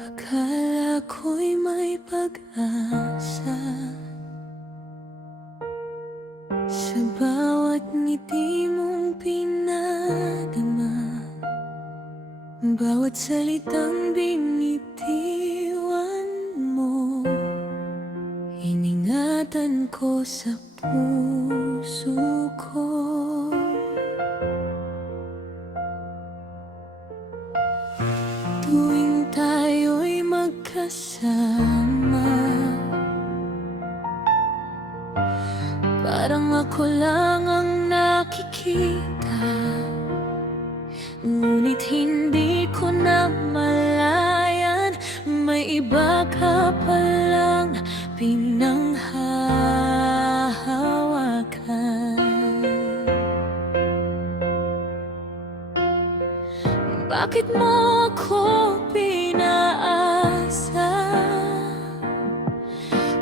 Akala ko'y may pag-asa sa bawat ngiti mong pinadama, bawat salitang binitiwan mo. Iningatan ko sa puso ko. Tuwing tayo'y magkasama, parang ako lang ang nakikita, ngunit hindi ko na malayan may iba ka palang pinanghahawakan. Bakit mo ako pinaasa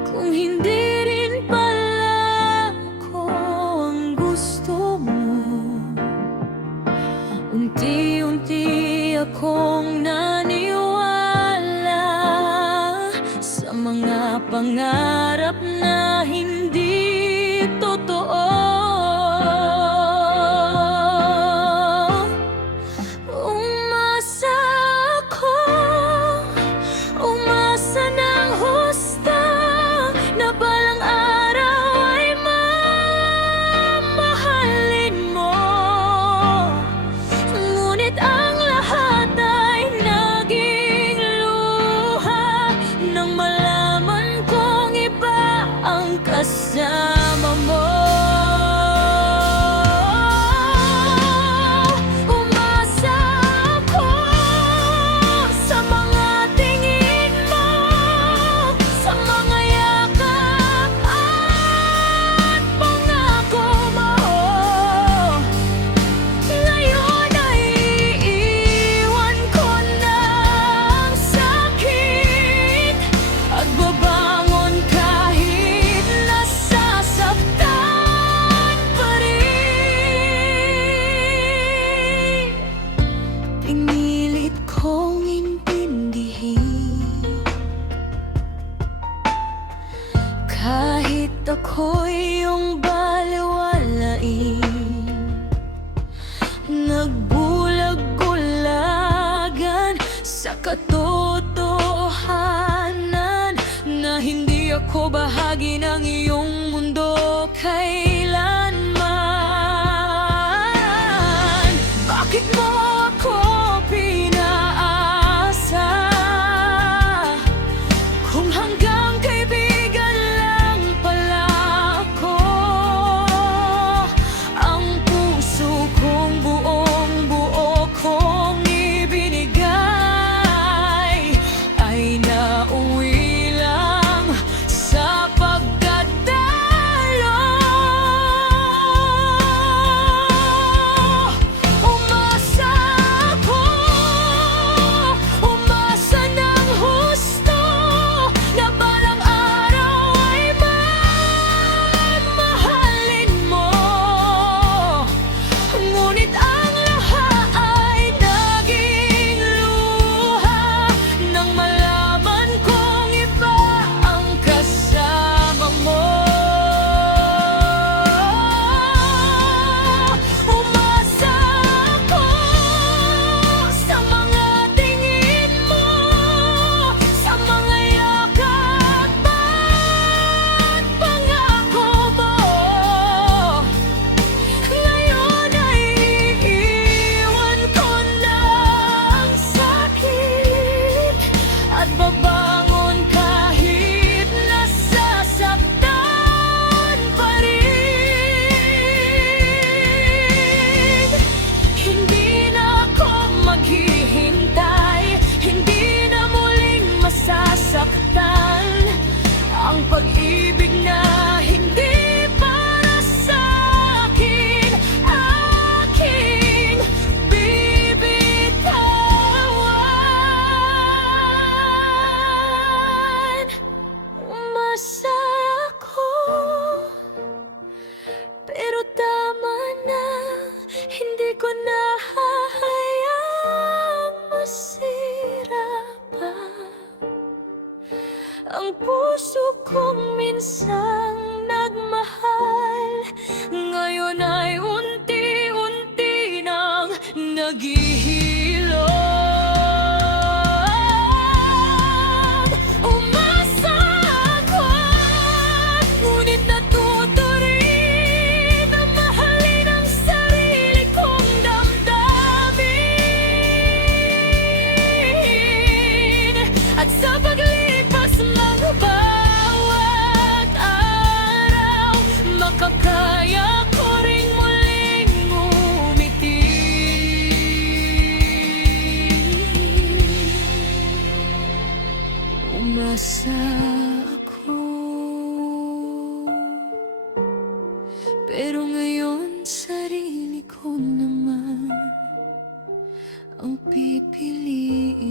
kung hindi rin pala ako ang gusto mo? Unti-unti akong naniwala sa mga pangarap na hindi totoo. Kasama mo, umasa ako sa mga tingin mo, sa mga yakap at pangako mo. Ngayon ay iiwan ko na ang sakit at babangon kahit nasasaktan pa rin. Pinilit kong intindihin kahit ako'y iyong baliwalain. Nagbulag-gulagan sa katotohanan na hindi ako bahagi ng iyong mundo kailanman. Bakit mo ako pinaasa kung hanggang kaibigan lang pala ako? Ang puso kong buong-buo kong ibinigay ay nauwi lang sa pagkatalo. Umasa ako, umasa ng husto na balang araw ay mamahalin mo. Ngunit ang lahat ay naging luha nang malaman kong iba ang kasama mo. Umasa ako sa mga tingin mo, sa mga yakap at pangako mo. Ngayon ay iiwan ko na ang sakit at babangon kahit nasasaktan pa rin. Hindi na ako maghihintay, hindi na muling masasaktan ang pag-ibig na hindi para sa akin, aking bibitawan. Ang puso kong minsang nagmahal, ngayon ay unti-unti nang naghihilom. Umasa ako, ngunit natuto rin na mahalin ang sarili kong damdamin. At sa paglipas ng bawat araw, makakaya ko ring muling umiti. Umasa ako, pero ngayon sarili ko naman ang pipiliin.